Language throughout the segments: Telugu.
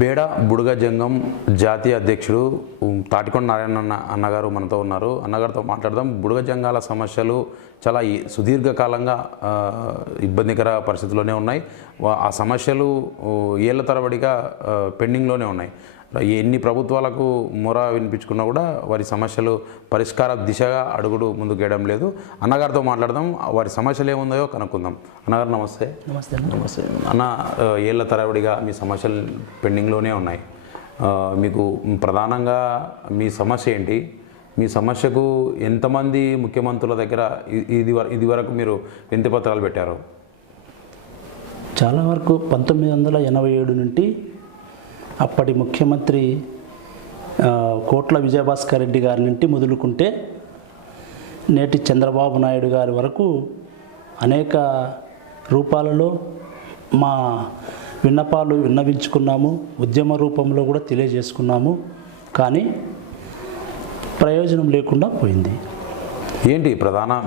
బేడ బుడుగ జంగం జాతీయ అధ్యక్షుడు తాటికొండ నారాయణ అన్నగారు మనతో ఉన్నారు. అన్నగారితో మాట్లాడదాం. బుడుగ జంగాల సమస్యలు చాలా సుదీర్ఘకాలంగా ఇబ్బందికర పరిస్థితుల్లోనే ఉన్నాయి. ఆ సమస్యలు ఏళ్ల తరబడిగా పెండింగ్లోనే ఉన్నాయి. ఎన్ని ప్రభుత్వాలకు మొర వినిపించుకున్నా కూడా వారి సమస్యలు పరిష్కార దిశగా అడుగుడు ముందుకేయడం లేదు. అన్నగారితో మాట్లాడదాం, వారి సమస్యలు ఏముందో కనుక్కుందాం. అన్నగారు నమస్తే. నమస్తే. నమస్తే అన్న. ఏళ్ల తరబడిగా మీ సమస్యలు పెండింగ్లోనే ఉన్నాయి. మీకు ప్రధానంగా మీ సమస్య ఏంటి? మీ సమస్యకు ఎంతమంది ముఖ్యమంత్రుల దగ్గర ఇది వరకు మీరు వినతి పత్రాలు పెట్టారు? చాలా వరకు 1987 నుండి అప్పటి ముఖ్యమంత్రి కోట్ల విజయభాస్కర్ రెడ్డి గారి నుండి మొదలుకుంటే నేటి చంద్రబాబు నాయుడు గారి వరకు అనేక రూపాలలో మా విన్నపాలు విన్నవించుకున్నాము. ఉద్యమ రూపంలో కూడా తెలియజేసుకున్నాము. కానీ ప్రయోజనం లేకుండా పోయింది. ఏంటి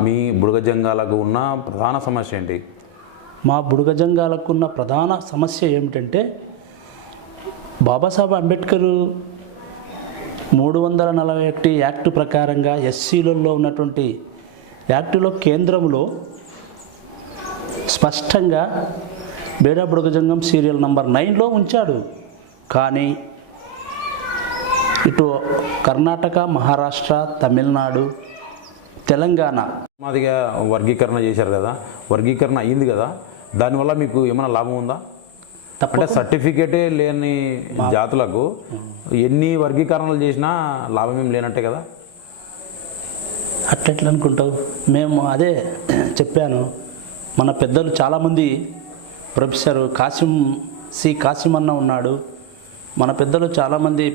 మీ బుడుగ జంగాలకు ఉన్న ప్రధాన సమస్య ఏంటి? మా బుడుగ జంగాలకు ఉన్న ప్రధాన సమస్య ఏమిటంటే, బాబాసాహెబ్ అంబేద్కర్ 341 యాక్టు ప్రకారంగా ఎస్సీలలో ఉన్నటువంటి యాక్టులో కేంద్రంలో స్పష్టంగా బేడా బుడుగ జంగం సీరియల్ నంబర్ 9లో ఉంచాడు. కానీ ఇటు కర్ణాటక, మహారాష్ట్ర, తమిళనాడు, తెలంగాణ మాదిగా వర్గీకరణ చేశారు కదా, వర్గీకరణ అయ్యింది కదా, దానివల్ల మీకు ఏమైనా లాభం ఉందా? అంటే సర్టిఫికేటే లేని జాతులకు ఎన్ని వర్గీకరణలు చేసినా లాభం ఏం లేనట్టే కదా. అట్లెట్లా అనుకుంటావు? మేము అదే చెప్పాను. మన పెద్దలు చాలామంది, ప్రొఫెసర్ కాసిం అన్న ఉన్నాడు. మన పెద్దలు చాలామంది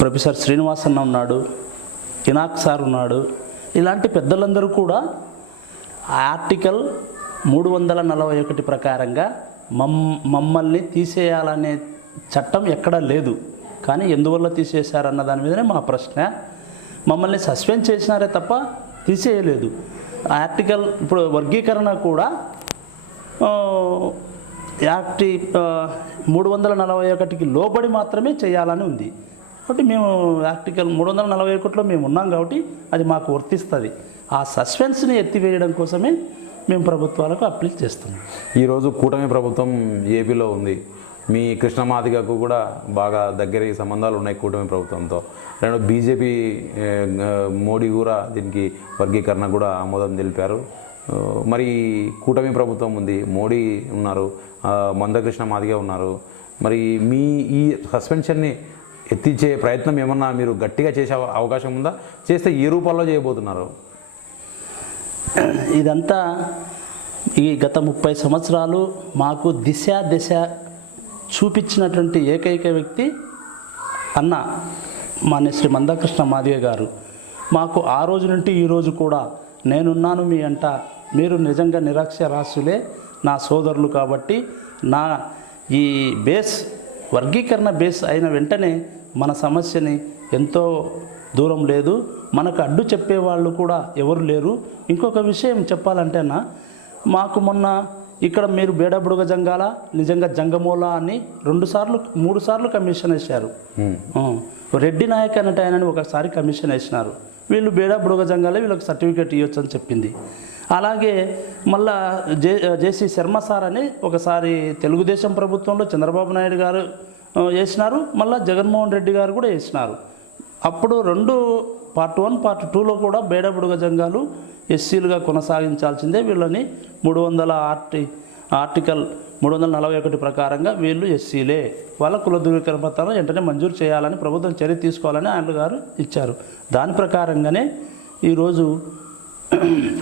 ప్రొఫెసర్ శ్రీనివాస్ అన్న ఉన్నాడు, ఇనాక్ సార్ ఉన్నాడు. ఇలాంటి పెద్దలందరూ కూడా ఆర్టికల్ 341 ప్రకారంగా మమ్మల్ని తీసేయాలనే చట్టం ఎక్కడా లేదు. కానీ ఎందువల్ల తీసేశారన్న దాని మీదనే మా ప్రశ్న. మమ్మల్ని సస్పెండ్ చేసినారే తప్ప తీసేయలేదు. ఆర్టికల్ ఇప్పుడు వర్గీకరణ కూడా యాక్ట్ 341కి లోబడి మాత్రమే చేయాలని ఉంది. కాబట్టి మేము ఆర్టికల్ 341లో మేము ఉన్నాం కాబట్టి అది మాకు వర్తిస్తుంది. ఆ సస్పెన్స్ని ఎత్తివేయడం కోసమే మేము ప్రభుత్వాలకు అప్పీల్ చేస్తున్నాం. ఈరోజు కూటమి ప్రభుత్వం ఏపీలో ఉంది. మీ కృష్ణమాదిగకు కూడా బాగా దగ్గర సంబంధాలు ఉన్నాయి కూటమి ప్రభుత్వంతో. రెండు బీజేపీ మోడీ కూడా దీనికి వర్గీకరణ కూడా ఆమోదం తెలిపారు. మరి కూటమి ప్రభుత్వం ఉంది, మోడీ ఉన్నారు, మందకృష్ణ మాదిగ ఉన్నారు. మరి మీ ఈ సస్పెన్షన్ని ఎత్తించే ప్రయత్నం ఏమన్నా మీరు గట్టిగా చేసే అవకాశం ఉందా? చేస్తే ఏ రూపాల్లో చేయబోతున్నారు? ఇదంతా ఈ గత 30 సంవత్సరాలు మాకు దశ చూపించినటువంటి ఏకైక వ్యక్తి అన్న మాన్య శ్రీ మందకృష్ణ మాదిగ గారు. మాకు ఆ రోజు నుండి ఈ రోజు కూడా నేనున్నాను మీ అంట, మీరు నిజంగా నిరక్షరాస్యులే, నా సోదరులు కాబట్టి నా ఈ వర్గీకరణ బేస్ అయిన వెంటనే మన సమస్యని ఎంతో దూరం లేదు, మనకు అడ్డు చెప్పేవాళ్ళు కూడా ఎవరు లేరు. ఇంకొక విషయం చెప్పాలంటేనా, మాకు మొన్న ఇక్కడ మీరు బేడా బుడుగ జంగాల నిజంగా జంగమూల అని 3 సార్లు కమిషన్ వేశారు. రెడ్డి నాయక్ అనేట ఆయనని ఒకసారి కమిషన్ వేసినారు. వీళ్ళు బేడా బుడుగ జంగాలే, వీళ్ళకి సర్టిఫికేట్ ఇవ్వచ్చు అని చెప్పింది. అలాగే మళ్ళా జేసీ శర్మ సార్ అని ఒకసారి తెలుగుదేశం ప్రభుత్వంలో చంద్రబాబు నాయుడు గారు వేసినారు, మళ్ళీ జగన్మోహన్ రెడ్డి గారు కూడా వేసినారు. అప్పుడు 2 పార్ట్ 1 పార్ట్ 2లో కూడా బేడా బుడుగ జంగాలు ఎస్సీలుగా కొనసాగించాల్సిందే, వీళ్ళని ఆర్టికల్ 341 ప్రకారంగా వీళ్ళు ఎస్సీలే, వాళ్ళ కుల ధృవీకరణ పత్రాలు వెంటనే మంజూరు చేయాలని ప్రభుత్వం చర్య తీసుకోవాలని ఆయన గారు ఇచ్చారు. దాని ప్రకారంగానే ఈరోజు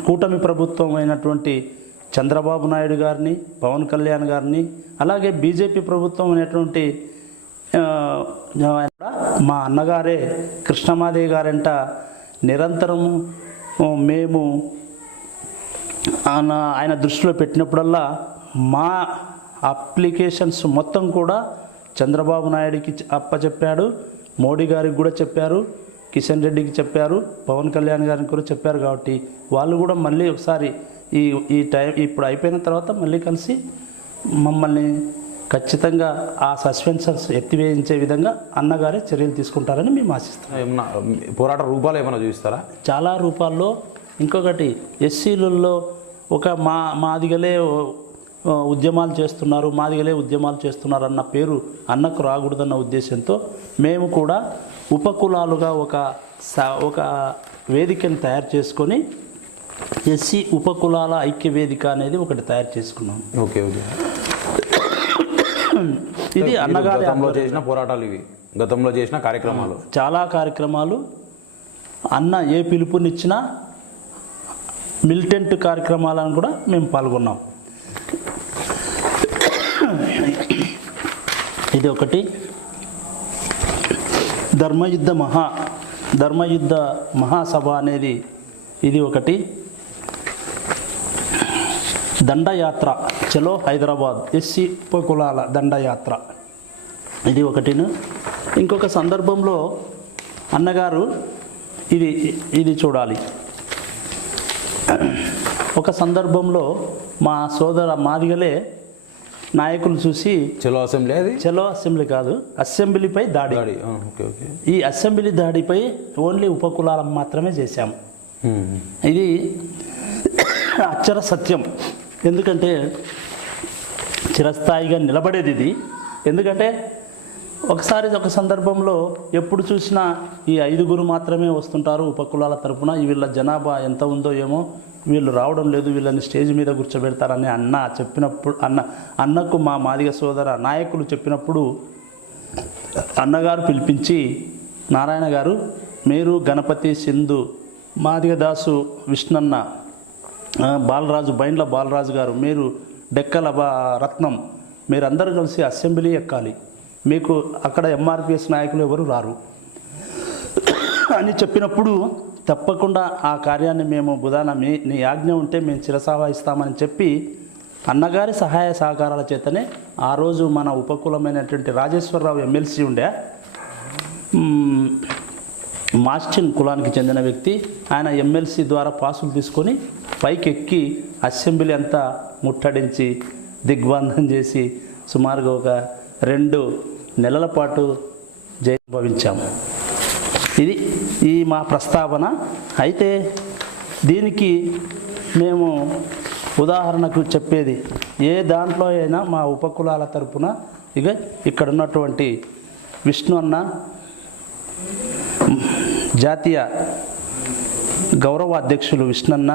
కూటమి ప్రభుత్వం అయినటువంటి చంద్రబాబు నాయుడు గారిని, పవన్ కళ్యాణ్ గారిని, అలాగే బీజేపీ ప్రభుత్వం అయినటువంటి మా అన్నగారే కృష్ణమాదేవి గారంట నిరంతరము మేము ఆయన దృష్టిలో పెట్టినప్పుడల్లా మా అప్లికేషన్స్ మొత్తం కూడా చంద్రబాబు నాయుడికి అప్పచెప్పాడు, మోడీ గారికి కూడా చెప్పారు, కిషన్ రెడ్డికి చెప్పారు, పవన్ కళ్యాణ్ గారికి కూడా చెప్పారు. కాబట్టి వాళ్ళు కూడా మళ్ళీ ఒకసారి ఈ టైం ఇప్పుడు అయిపోయిన తర్వాత మళ్ళీ కలిసి మమ్మల్ని ఖచ్చితంగా ఆ సస్పెన్షన్స్ ఎత్తివేయించే విధంగా అన్నగారే చర్యలు తీసుకుంటారని మేము ఆశిస్తాం. ఏమన్నా పోరాట రూపాలు ఏమైనా చూపిస్తారా? చాలా రూపాల్లో. ఇంకొకటి ఎస్సీలలో ఒక మాదిగలే ఉద్యమాలు చేస్తున్నారు అన్న పేరు అన్నకు రాకూడదన్న ఉద్దేశంతో మేము కూడా ఉపకులాలుగా ఒక వేదికను తయారు చేసుకొని ఎస్సీ ఉపకులాల ఐక్య వేదిక అనేది ఒకటి తయారు చేసుకున్నాం. Okay okay. ఇది అన్నగారి గతంలో చేసిన పోరాటాలు, ఇవి గతంలో చేసిన కార్యక్రమాలు, చాలా కార్యక్రమాలు. అన్న ఏ పిలుపునిచ్చినా మిలిటెంట్ కార్యక్రమాలను కూడా మేము పాల్గొన్నాం. ఇది ఒకటి. ధర్మయుద్ధ మహాసభ అనేది ఇది ఒకటి. దండయాత్ర, చలో హైదరాబాద్ ఎస్సీ ఉపకులాల దండయాత్ర, ఇది ఒకటిను. ఇంకొక సందర్భంలో అన్నగారు ఇది చూడాలి. ఒక సందర్భంలో మా సోదర మాదిగలే నాయకులు చూసి చలో అసెంబ్లీ కాదు, అసెంబ్లీపై దాడి. ఈ అసెంబ్లీ దాడిపై ఓన్లీ ఉపకులాలం మాత్రమే చేశాము. ఇది అక్షర సత్యం. ఎందుకంటే చిరస్థాయిగా నిలబడేది ఇది. ఎందుకంటే ఒక సందర్భంలో ఎప్పుడు చూసినా ఈ 5 మాత్రమే వస్తుంటారు ఉపకులాల తరపున, వీళ్ళ జనాభా ఎంత ఉందో ఏమో, వీళ్ళు రావడం లేదు, వీళ్ళని స్టేజ్ మీద కూర్చోబెడతారని అన్నకు మా మాదిగ సోదర నాయకులు చెప్పినప్పుడు అన్నగారు పిలిపించి, నారాయణ గారు, మీరు గణపతి, సింధు, మాదిగ దాసు, విష్ణన్న, బాలరాజు, బైండ్ల బాలరాజు గారు, మీరు డెక్కల రత్నం, మీరందరూ కలిసి అసెంబ్లీ ఎక్కాలి, మీకు అక్కడ ఎంఆర్పిఎస్ నాయకులు ఎవరు రారు అని చెప్పినప్పుడు తప్పకుండా ఆ కార్యాన్ని మేము బుధాన నీ ఆజ్ఞ ఉంటే మేము చిరసావహిస్తామని చెప్పి అన్నగారి సహాయ సహకారాల చేతనే ఆ రోజు మన ఉపకులమైనటువంటి రాజేశ్వరరావు ఎమ్మెల్సీ ఉండే, మాస్టిన్ కులానికి చెందిన వ్యక్తి, ఆయన ఎమ్మెల్సీ ద్వారా పాసులు తీసుకొని పైకి ఎక్కి అసెంబ్లీ అంతా ముట్టడించి దిగ్బంధం చేసి సుమారుగా ఒక 2 నెలల పాటు జైలు భవించాము. ఈ మా ప్రస్తావన. అయితే దీనికి మేము ఉదాహరణకు చెప్పేది, ఏ దాంట్లో అయినా మా ఉపకులాల తరపున ఇక్కడ ఉన్నటువంటి విష్ణు అన్న, జాతీయ గౌరవ అధ్యక్షులు విష్ణన్న,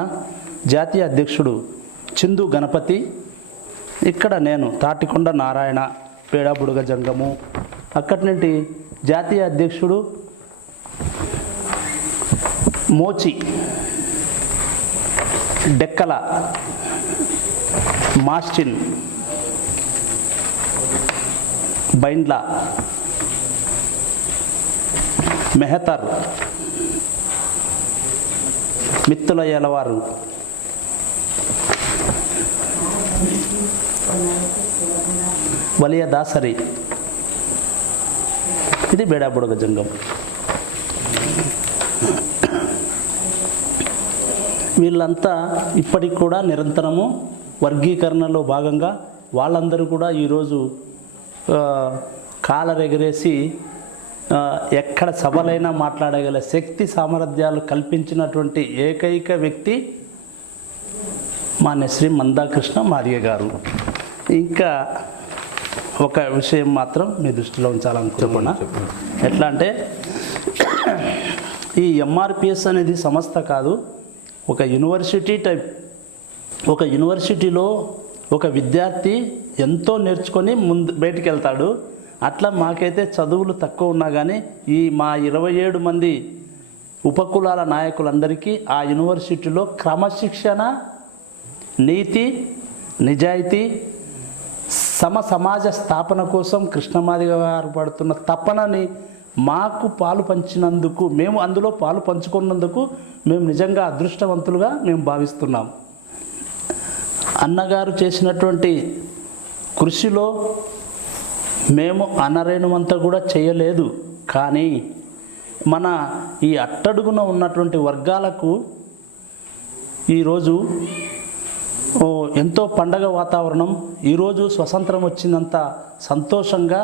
జాతీయ అధ్యక్షుడు చిందు గణపతి, ఇక్కడ నేను తాటికొండ నారాయణ, పేడాబుడుగ జంగము, అక్కడి నుండి జాతీయ అధ్యక్షుడు మోచి, డెక్కల మాస్టిన్, బైండ్ల మెహతర్, మిత్తుల ఏలవారు, వలియ దాసరి, ఇది బేడాబుడగ జంగం. వీళ్ళంతా ఇప్పటికి కూడా నిరంతరము వర్గీకరణలో భాగంగా వాళ్ళందరూ కూడా ఈరోజు కాలరెగరేసి ఎక్కడ సభలైనా మాట్లాడగల శక్తి సామర్థ్యాలు కల్పించినటువంటి ఏకైక వ్యక్తి మా శ్రీ మందాకృష్ణ మాదిగ గారు. ఇంకా ఒక విషయం మాత్రం మీ దృష్టిలో ఉంచాలనుకుంటున్నా. ఎట్లా అంటే ఈ ఎంఆర్పిఎస్ అనేది సంస్థ కాదు, ఒక యూనివర్సిటీ టైప్. ఒక యూనివర్సిటీలో ఒక విద్యార్థి ఎంతో నేర్చుకొని బయటికి వెళ్తాడు. అట్లా మాకైతే చదువులు తక్కువ ఉన్నా కానీ మా 27 మంది ఉపకులాల నాయకులందరికీ ఆ యూనివర్సిటీలో క్రమశిక్షణ, నీతి, నిజాయితీ, సమాజ స్థాపన కోసం కృష్ణమాదిగ గారు పడుతున్న తపనని మాకు పాలు పంచినందుకు, మేము అందులో పాలు పంచుకున్నందుకు మేము నిజంగా అదృష్టవంతులుగా మేము భావిస్తున్నాం. అన్నగారు చేసినటువంటి కృషిలో మేము అనరేణువంతా కూడా చేయలేదు, కానీ మన ఈ అట్టడుగున ఉన్నటువంటి వర్గాలకు ఈరోజు ఎంతో పండగ వాతావరణం. ఈరోజు స్వతంత్రం వచ్చినంత సంతోషంగా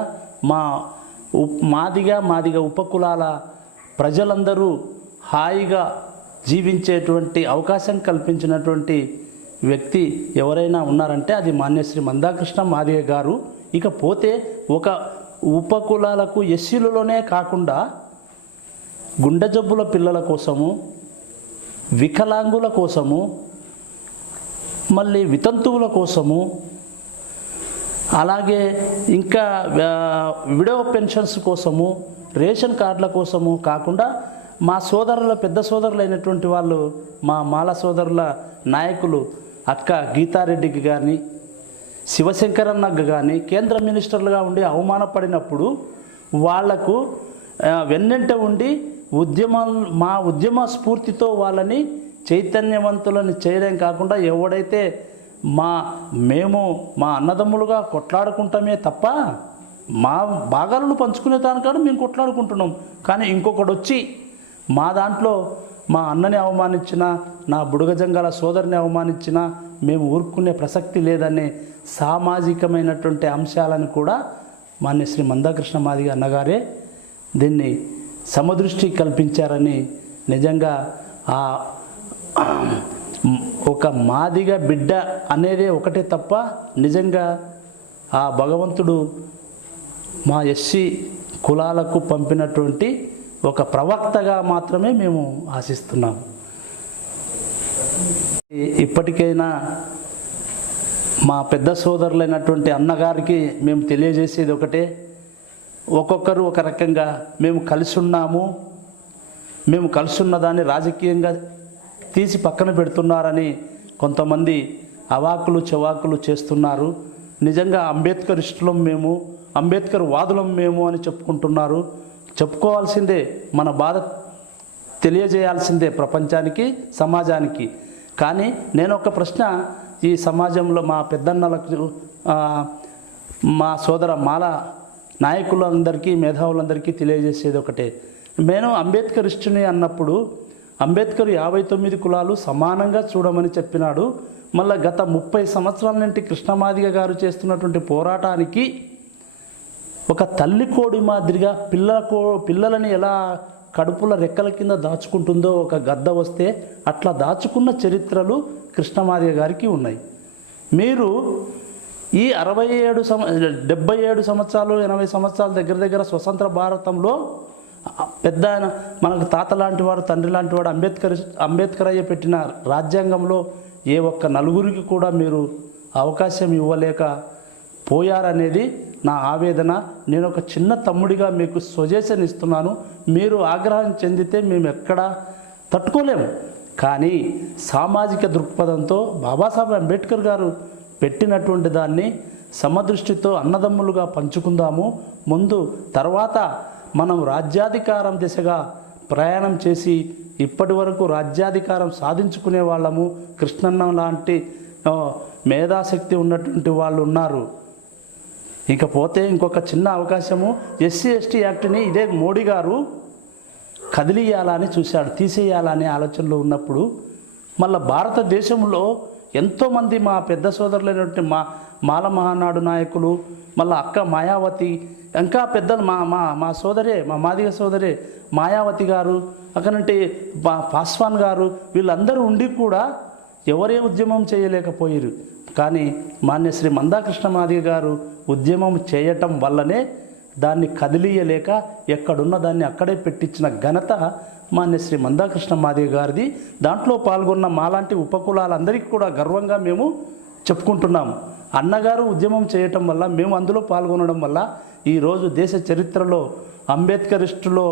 మాదిగ ఉపకులాల ప్రజలందరూ హాయిగా జీవించేటువంటి అవకాశం కల్పించినటువంటి వ్యక్తి ఎవరైనా ఉన్నారంటే అది మాన్యశ్రీ మందాకృష్ణ మాదిగ గారు. ఇకపోతే ఒక ఉపకులాలకు ఎస్సీలలోనే కాకుండా గుండె జబ్బుల పిల్లల కోసము, వికలాంగుల కోసము, మళ్ళీ వితంతువుల కోసము, అలాగే ఇంకా విడో పెన్షన్స్ కోసము, రేషన్ కార్డుల కోసము కాకుండా మా సోదరుల పెద్ద సోదరులైనటువంటి వాళ్ళు, మా మాల సోదరుల నాయకులు అక్క గీతారెడ్డికి కానీ, శివశంకరన్నకు కానీ కేంద్ర మినిస్టర్లుగా ఉండి అవమానపడినప్పుడు వాళ్లకు వెన్నంట ఉండి మా ఉద్యమ స్ఫూర్తితో వాళ్ళని చైతన్యవంతులను చేయడం కాకుండా ఎవడైతే మేము మా అన్నదమ్ములుగా కొట్లాడుకుంటామే తప్ప మా భాగాలను పంచుకునే దానికాడ మేము కొట్లాడుకుంటున్నాం. కానీ ఇంకొకడు వచ్చి మా దాంట్లో మా అన్నని అవమానించిన, నా బుడగజంగాల సోదరిని అవమానించిన మేము ఊరుకునే ప్రసక్తి లేదనే సామాజికమైనటువంటి అంశాలను కూడా మాన్యశ్రీ మందాకృష్ణ మాదిగ అన్నగారే దీన్ని సమదృష్టి కల్పించారని నిజంగా ఒక మాదిగ బిడ్డ అనేదే ఒకటే తప్ప నిజంగా ఆ భగవంతుడు మా ఎస్సీ కులాలకు పంపినటువంటి ఒక ప్రవక్తగా మాత్రమే మేము ఆశిస్తున్నాము. ఇప్పటికైనా మా పెద్ద సోదరులైనటువంటి అన్నగారికి మేము తెలియజేసేది ఒకటే, ఒక్కొక్కరు ఒక రకంగా మేము కలిసి ఉన్నాము, మేము కలిసి ఉన్నదాన్ని రాజకీయంగా తీసి పక్కన పెడుతున్నారని కొంతమంది అవాకులు చవాకులు చేస్తున్నారు. నిజంగా అంబేద్కరిస్టులం మేము, అంబేద్కర్ వాదులం మేము అని చెప్పుకుంటున్నారు. చెప్పుకోవాల్సిందే, మన బాధ తెలియజేయాల్సిందే ప్రపంచానికి, సమాజానికి. కానీ నేను ఒక ప్రశ్న ఈ సమాజంలో మా పెద్దన్నలకు, మా సోదర మాల నాయకులందరికీ, మేధావులందరికీ తెలియజేసేది ఒకటే, నేను అంబేద్కరిస్టుని అన్నప్పుడు అంబేద్కర్ 59 కులాలు సమానంగా చూడమని చెప్పినాడు. మళ్ళీ గత 30 సంవత్సరాల నుండి కృష్ణమాదిగ గారు చేస్తున్నటువంటి పోరాటానికి ఒక తల్లి కోడి మాదిరిగా పిల్లలని ఎలా కడుపుల రెక్కల కింద దాచుకుంటుందో ఒక గద్ద వస్తే అట్లా దాచుకున్న చరిత్రలు కృష్ణమాదిగ గారికి ఉన్నాయి. మీరు ఈ 77 సంవత్సరాలు 80 సంవత్సరాల దగ్గర స్వతంత్ర భారతంలో పెద్ద ఆయన, మనకు తాత లాంటి వాడు, తండ్రి లాంటి వాడు అంబేద్కర్ అయ్య పెట్టిన రాజ్యాంగంలో ఏ ఒక్క నలుగురికి కూడా మీరు అవకాశం ఇవ్వలేక పోయారనేది నా ఆవేదన. నేను ఒక చిన్న తమ్ముడిగా మీకు సజెషన్ ఇస్తున్నాను. మీరు ఆగ్రహం చెందితే మేము ఎక్కడా తట్టుకోలేము. కానీ సామాజిక దృక్పథంతో బాబాసాహెబ్ అంబేద్కర్ గారు పెట్టినటువంటి దాన్ని సమదృష్టితో అన్నదమ్ములుగా పంచుకుందాము. ముందు తర్వాత మనం రాజ్యాధికారం దిశగా ప్రయాణం చేసి ఇప్పటి వరకు రాజ్యాధికారం సాధించుకునే వాళ్ళము. కృష్ణన్న లాంటి మేధాశక్తి ఉన్నటువంటి వాళ్ళు ఉన్నారు. ఇకపోతే ఇంకొక చిన్న అవకాశము, ఎస్సీ ఎస్టీ యాక్ట్ని ఇదే మోడీ గారు కదిలియాలని చూశాడు, తీసేయాలనే ఆలోచనలో ఉన్నప్పుడు మళ్ళీ భారతదేశంలో ఎంతోమంది మా పెద్ద సోదరులైనటువంటి మాల మహానాడు నాయకులు, మళ్ళీ అక్క మాయావతి, ఇంకా పెద్దలు మా సోదరే, మా మాదిగ సోదరే మాయావతి గారు, అక్కడంటే పాస్వాన్ గారు, వీళ్ళందరూ ఉండి కూడా ఎవరే ఉద్యమం చేయలేకపోయారు. కానీ మాన్యశ్రీ మందాకృష్ణ మాదిగ గారు ఉద్యమం చేయటం వల్లనే దాన్ని కదిలియలేక ఎక్కడున్న దాన్ని అక్కడే పెట్టించిన ఘనత మాన్యశ్రీ మందాకృష్ణ మాదిగ గారిది. దాంట్లో పాల్గొన్న మాలాంటి ఉపకులాలందరికీ కూడా గర్వంగా మేము చెప్పుకుంటున్నాము. అన్నగారు ఉద్యమం చేయటం వల్ల, మేము అందులో పాల్గొనడం వల్ల ఈరోజు దేశ చరిత్రలో అంబేద్కరిస్టులో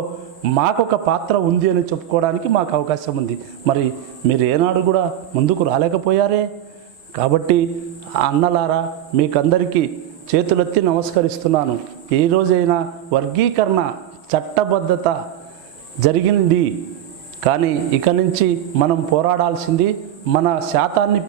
మాకొక పాత్ర ఉంది అని చెప్పుకోవడానికి మాకు అవకాశం ఉంది. మరి మీరు ఏనాడు కూడా ముందుకు రాలేకపోయారే. కాబట్టి అన్నలారా, మీకందరికీ చేతులెత్తి నమస్కరిస్తున్నాను. ఏ రోజైనా వర్గీకరణ చట్టబద్ధత జరిగింది, కానీ ఇక నుంచి మనం పోరాడాల్సింది మన శాతాన్ని